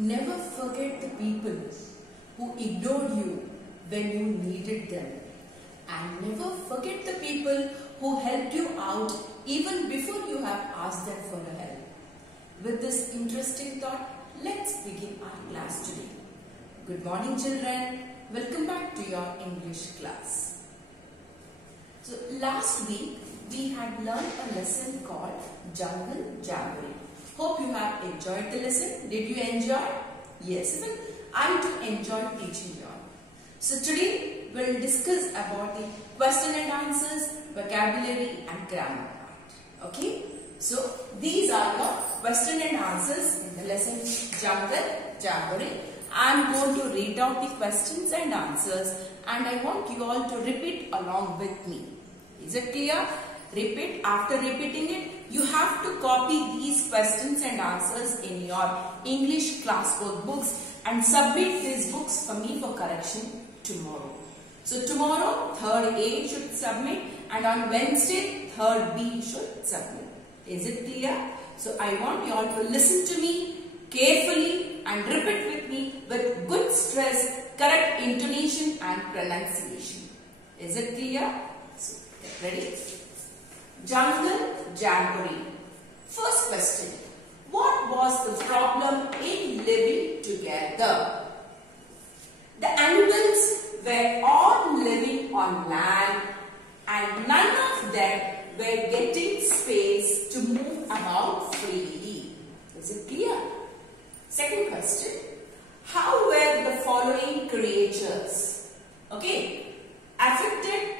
Never forget the people who ignored you when you needed them. And never forget the people who helped you out even before you have asked them for help. With this interesting thought, let's begin our class today. Good morning, children. Welcome back to your English class. So last week we had learned a lesson called Jungle Jamboree. Hope you have enjoyed the lesson. Did you enjoy? Yes, even I too enjoyed teaching you all. So today we will discuss about the question and answers, vocabulary and grammar part. Okay? So these are your question and answers in the lesson Jungle Jamboree. I am going to read out the questions and answers and I want you all to repeat along with me. Is it clear? Repeat. After repeating it, you have to copy these questions and answers in your English class workbooks and submit these books for me for correction tomorrow. So tomorrow, 3rd A should submit and on Wednesday, 3rd B should submit. Is it clear? So I want you all to listen to me carefully and repeat with me with good stress, correct intonation and pronunciation. Is it clear? So get ready. Jungle Jamboree. First question. What was the problem in living together? The animals were all living on land and none of them were getting space to move about freely. Is it clear? Second question. How were the following creatures affected?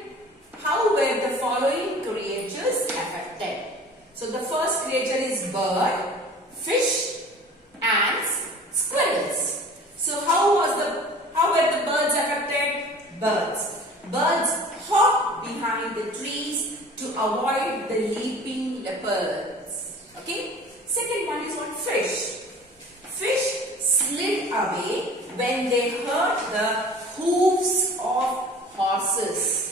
How were the following creatures affected? So the first creature is bird, fish, ants, squirrels. So how were the birds affected? Birds hop behind the trees to avoid the leaping leopards. Okay. Second one is on fish. Fish slid away when they heard the hooves of horses.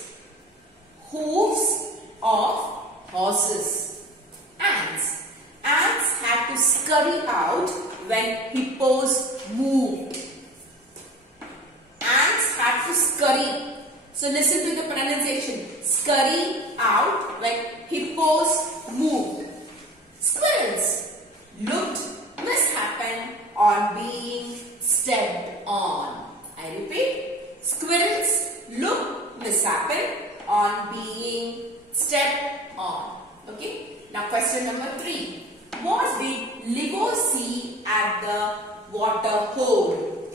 Hooves of horses. Ants. Ants had to scurry out when hippos moved. Ants had to scurry. So listen to the pronunciation. Scurry out when hippos moved. Squirrels looked misshapen on being stepped on. I repeat. Squirrels looked misshapen on being stepped on. Okay. Now question number 3. What did Lego see at the water hole?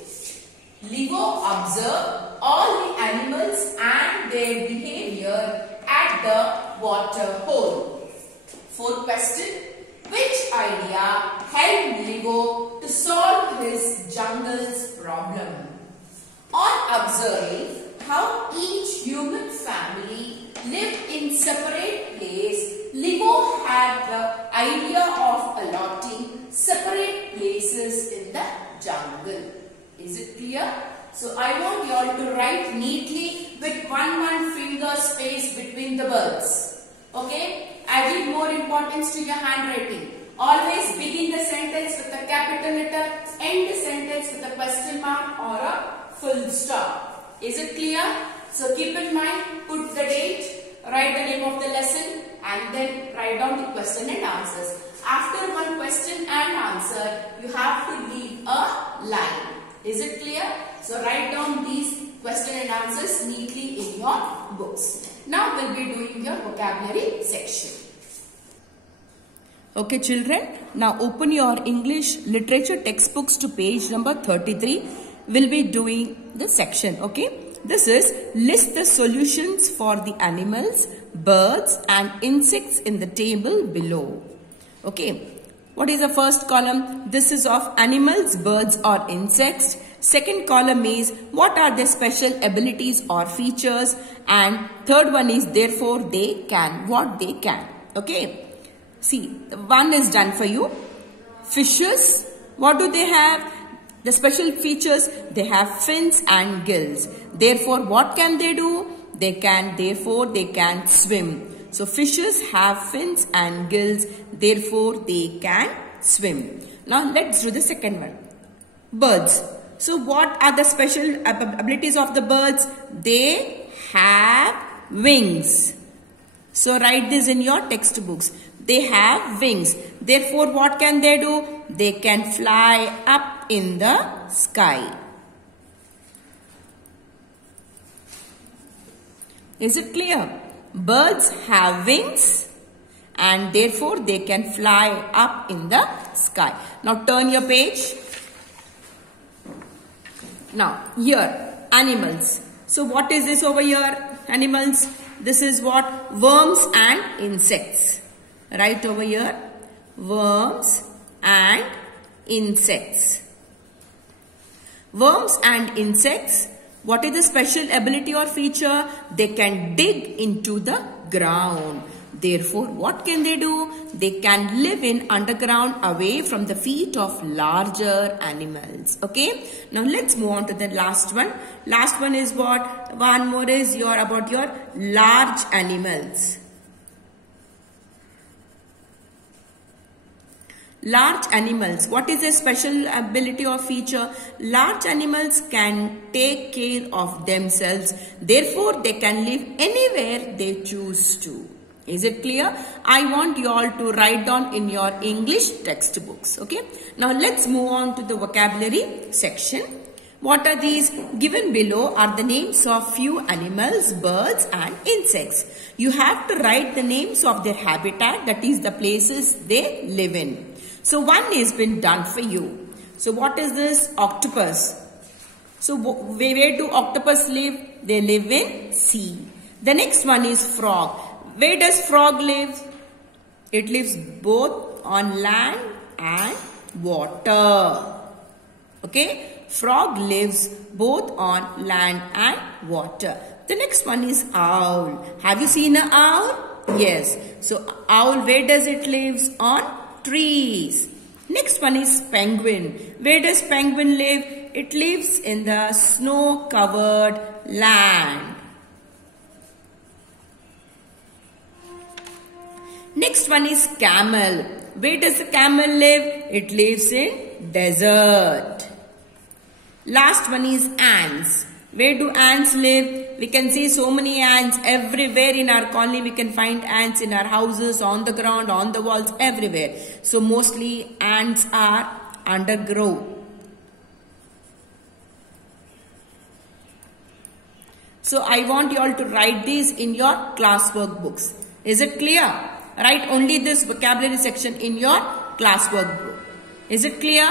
Lego observed all the animals and their behavior at the water hole. Fourth question. Which idea helped Lego to solve his jungle's problem? On observing how each human family lived in separate places, Lego had the idea of allotting separate places in the jungle. Is it clear? So I want you all to write neatly with one finger space between the birds. Okay? I give more importance to your handwriting. Always begin the sentence with a capital letter, end the sentence with a question mark or a full stop. Is it clear? So keep in mind, put the date, write the name of the lesson and then write down the question and answers. After one question and answer, you have to leave a line. Is it clear? So write down these question and answers neatly in your books. Now we'll be doing your vocabulary section. Okay children, now open your English literature textbooks to page number 33. We'll be doing the section, okay? This is list the solutions for the animals, birds and insects in the table below. Okay, what is the first column? This is of animals, birds or insects. Second column is what are their special abilities or features, and third one is therefore they can, what they can. Okay, see, the one is done for you. Fishes, what do they have? The special features, they have fins and gills. Therefore, what can they do? They can, therefore they can swim. So fishes have fins and gills, therefore they can swim. Now let's do the second one. Birds. So what are the special abilities of the birds? They have wings. So write this in your textbooks. They have wings. Therefore, what can they do? They can fly up in the sky. Is it clear? Birds have wings and therefore they can fly up in the sky. Now turn your page. Now here, animals. So what is this over here? Animals. This is what? Worms and insects. Right over here. Worms and insects. Worms and insects. What is the special ability or feature? They can dig into the ground. Therefore, what can they do? They can live in underground away from the feet of larger animals. Okay. Now let's move on to the last one. Last one is what? One more is about your large animals. Large animals. What is a special ability or feature? Large animals can take care of themselves. Therefore, they can live anywhere they choose to. Is it clear? I want you all to write down in your English textbooks. Okay. Now, let's move on to the vocabulary section. What are these? Given below are the names of few animals, birds and insects. You have to write the names of their habitat, that is the places they live in. So one is been done for you. So what is this? Octopus. So where do octopus live? They live in sea. The next one is frog. Where does frog live? It lives both on land and water. Okay. Frog lives both on land and water. The next one is owl. Have you seen an owl? Yes. So owl, where does it live? On trees. Next one is penguin. Where does penguin live? It lives in the snow-covered land. Next one is camel. Where does the camel live? It lives in desert. Last one is ants. Where do ants live? We can see so many ants everywhere in our colony. We can find ants in our houses, on the ground, on the walls, everywhere. So mostly ants are underground. So I want you all to write these in your classwork books. Is it clear? Write only this vocabulary section in your classwork book. Is it clear?